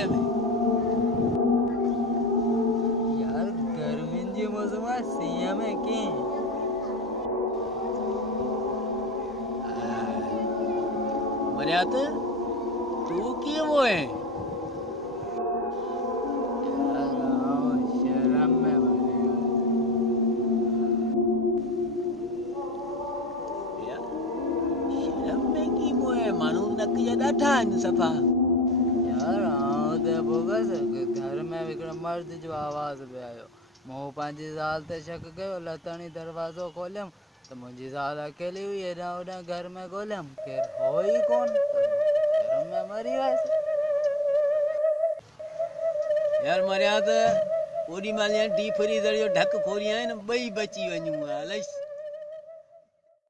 गर्मीअ में? यार गर्मी जे मौसम आहे सीअ में कीअं? मरियात तू कीअं वो है? यार आउं शर्म में वञे। यार शर्म में की वो है? माण्हू नक जा ॾाढा आहिनि सफ़ा। यार आउं त बोगस घर में हिकिड़े मर्द जो आवाज़ पियो आयो। मूं पंहिंजी ज़ाल ते शक कयो, लतणी दरवाज़ो खोलियमि त मुंहिंजी ज़ाल अकेली हुई। हेॾां होॾां घर में ॻोल्हियमि, केरु हो ई कोन, त शर्म में मरी वियसि। यार मरियात ओॾी महिल डी फ्रीज़र जो ढक खोली आहिनि, ॿई बची वञूं हा। हलईसि।